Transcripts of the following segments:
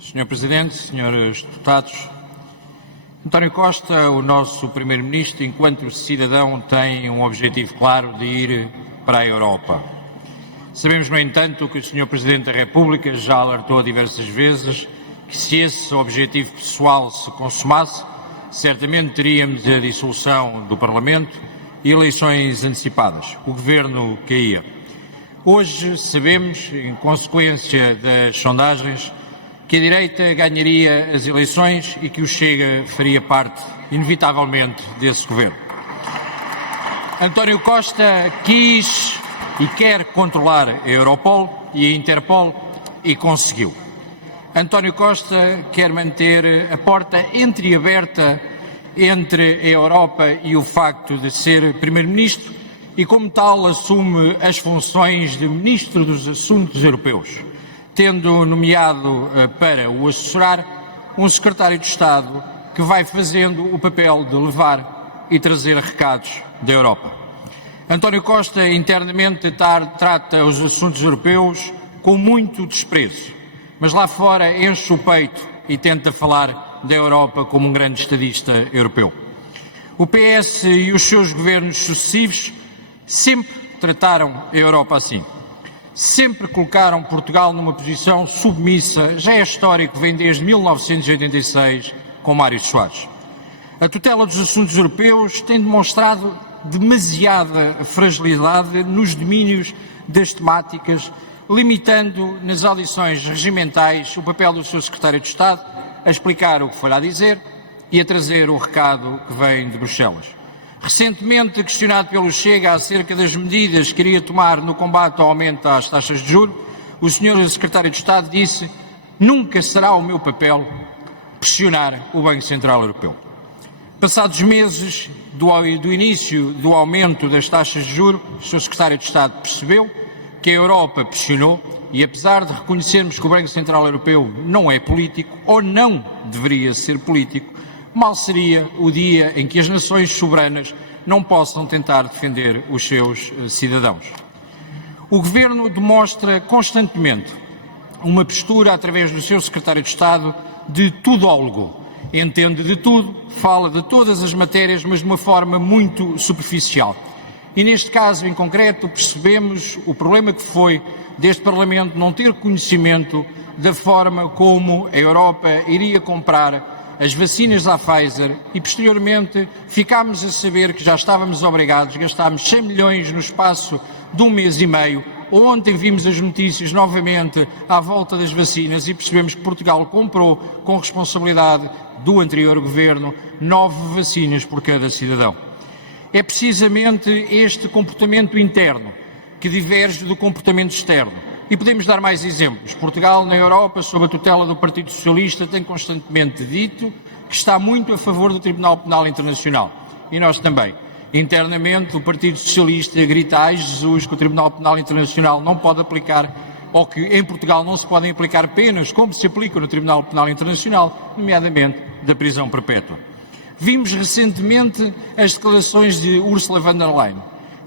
Sr. Presidente, Srs. Deputados, António Costa, o nosso Primeiro-Ministro, enquanto cidadão, tem um objetivo claro de ir para a Europa. Sabemos, no entanto, que o Sr. Presidente da República já alertou diversas vezes que se esse objetivo pessoal se consumasse, certamente teríamos a dissolução do Parlamento e eleições antecipadas. O Governo caía. Hoje sabemos, em consequência das sondagens, que a direita ganharia as eleições e que o Chega faria parte, inevitavelmente, desse governo. António Costa quis e quer controlar a Europol e a Interpol e conseguiu. António Costa quer manter a porta entreaberta entre a Europa e o facto de ser Primeiro-Ministro e, como tal, assume as funções de Ministro dos Assuntos Europeus, tendo nomeado para o assessorar um secretário de Estado que vai fazendo o papel de levar e trazer recados da Europa. António Costa internamente trata os assuntos europeus com muito desprezo, mas lá fora enche o peito e tenta falar da Europa como um grande estadista europeu. O PS e os seus governos sucessivos sempre trataram a Europa assim. Sempre colocaram Portugal numa posição submissa, já é histórico, vem desde 1986, com Mário Soares. A tutela dos assuntos europeus tem demonstrado demasiada fragilidade nos domínios das temáticas, limitando nas audições regimentais o papel do seu secretário de Estado a explicar o que foi lá dizer e a trazer o recado que vem de Bruxelas. Recentemente, questionado pelo Chega acerca das medidas que iria tomar no combate ao aumento das taxas de juros, o Sr. Secretário de Estado disse: "Nunca será o meu papel pressionar o Banco Central Europeu." Passados meses do início do aumento das taxas de juros, o Sr. Secretário de Estado percebeu que a Europa pressionou e, apesar de reconhecermos que o Banco Central Europeu não é político ou não deveria ser político, mal seria o dia em que as nações soberanas não possam tentar defender os seus cidadãos. O Governo demonstra constantemente uma postura, através do seu Secretário de Estado, de tudólogo. Entende de tudo, fala de todas as matérias, mas de uma forma muito superficial. E neste caso em concreto percebemos o problema que foi deste Parlamento não ter conhecimento da forma como a Europa iria comprar as vacinas da Pfizer e, posteriormente, ficámos a saber que já estávamos obrigados, gastámos 100 milhões no espaço de um mês e meio. Ontem vimos as notícias novamente à volta das vacinas e percebemos que Portugal comprou, com responsabilidade do anterior governo, 9 vacinas por cada cidadão. É precisamente este comportamento interno que diverge do comportamento externo. E podemos dar mais exemplos. Portugal, na Europa, sob a tutela do Partido Socialista, tem constantemente dito que está muito a favor do Tribunal Penal Internacional. E nós também. Internamente, o Partido Socialista grita: "Ai Jesus, que o Tribunal Penal Internacional não pode aplicar, ou que em Portugal não se podem aplicar penas como se aplicam no Tribunal Penal Internacional, nomeadamente da prisão perpétua." Vimos recentemente as declarações de Ursula von der Leyen,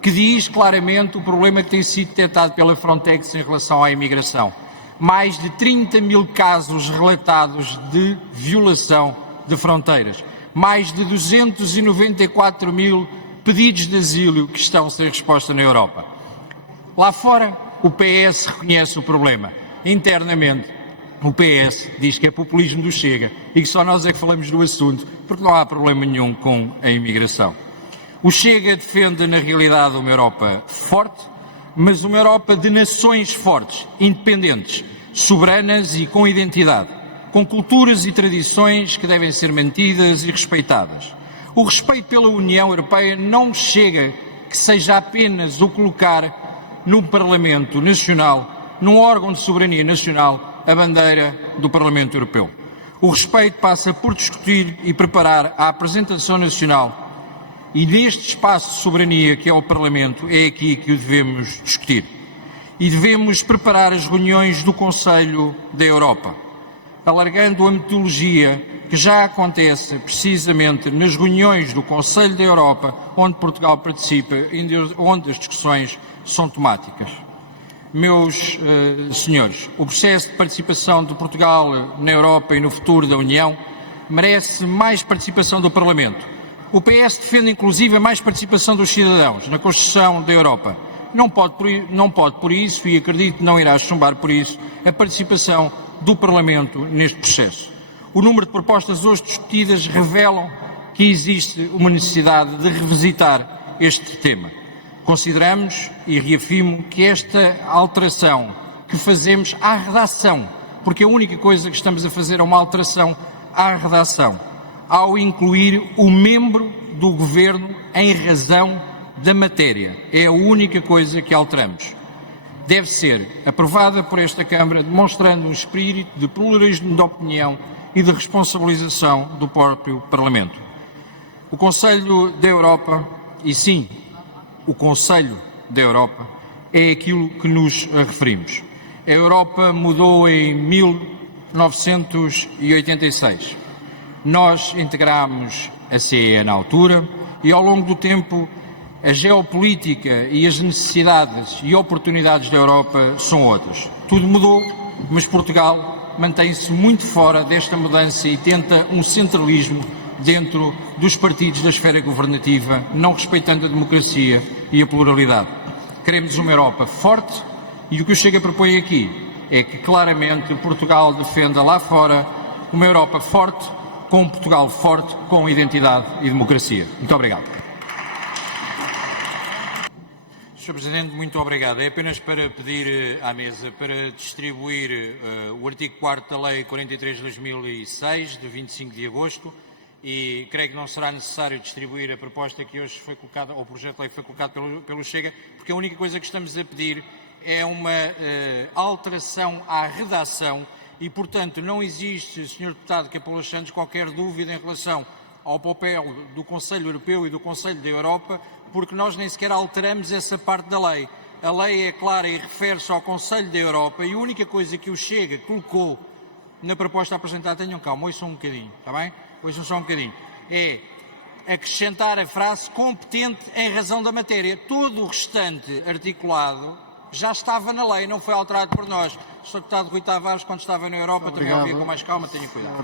que diz claramente o problema que tem sido detectado pela Frontex em relação à imigração. Mais de 30 mil casos relatados de violação de fronteiras. Mais de 294 mil pedidos de asilo que estão sem resposta na Europa. Lá fora, o PS reconhece o problema. Internamente, o PS diz que é populismo do Chega e que só nós é que falamos do assunto, porque não há problema nenhum com a imigração. O Chega defende, na realidade, uma Europa forte, mas uma Europa de nações fortes, independentes, soberanas e com identidade, com culturas e tradições que devem ser mantidas e respeitadas. O respeito pela União Europeia não chega que seja apenas o colocar num Parlamento Nacional, num órgão de soberania nacional, a bandeira do Parlamento Europeu. O respeito passa por discutir e preparar a apresentação nacional. E neste espaço de soberania que é o Parlamento, é aqui que o devemos discutir. E devemos preparar as reuniões do Conselho da Europa, alargando a metodologia que já acontece precisamente nas reuniões do Conselho da Europa, onde Portugal participa, onde as discussões são temáticas. Meus senhores, o processo de participação de Portugal na Europa e no futuro da União merece mais participação do Parlamento. O PS defende inclusive a mais participação dos cidadãos na construção da Europa. Não pode por isso, e acredito que não irá chumbar por isso, a participação do Parlamento neste processo. O número de propostas hoje discutidas revelam que existe uma necessidade de revisitar este tema. Consideramos e reafirmo que esta alteração que fazemos à redação, porque a única coisa que estamos a fazer é uma alteração à redação, ao incluir o membro do Governo em razão da matéria. É a única coisa que alteramos. Deve ser aprovada por esta Câmara, demonstrando um espírito de pluralismo de opinião e de responsabilização do próprio Parlamento. O Conselho da Europa, e sim, o Conselho da Europa, é aquilo que nos referimos. A Europa mudou em 1986. Nós integramos a CE na altura e, ao longo do tempo, a geopolítica e as necessidades e oportunidades da Europa são outras. Tudo mudou, mas Portugal mantém-se muito fora desta mudança e tenta um centralismo dentro dos partidos da esfera governativa, não respeitando a democracia e a pluralidade. Queremos uma Europa forte e o que o Chega propõe aqui é que claramente Portugal defenda lá fora uma Europa forte, com um Portugal forte, com identidade e democracia. Muito obrigado. Sr. Presidente, muito obrigado. É apenas para pedir à mesa para distribuir o artigo 4º da Lei 43 de 2006, de 25 de agosto, e creio que não será necessário distribuir a proposta que hoje foi colocada, ou o projeto de lei que foi colocado pelo Chega, porque a única coisa que estamos a pedir é uma alteração à redação e, portanto, não existe, Sr. Deputado Capolas Santos, qualquer dúvida em relação ao papel do Conselho Europeu e do Conselho da Europa, porque nós nem sequer alteramos essa parte da lei. A lei é clara e refere-se ao Conselho da Europa e a única coisa que o Chega colocou na proposta apresentada, tenham calma, ouçam um bocadinho, está bem? Ouçam só um bocadinho. É acrescentar a frase competente em razão da matéria. Todo o restante articulado já estava na lei, não foi alterado por nós. O Sr. Deputado Rui Tavares, quando estava na Europa, também ouvia com mais calma, tenham cuidado.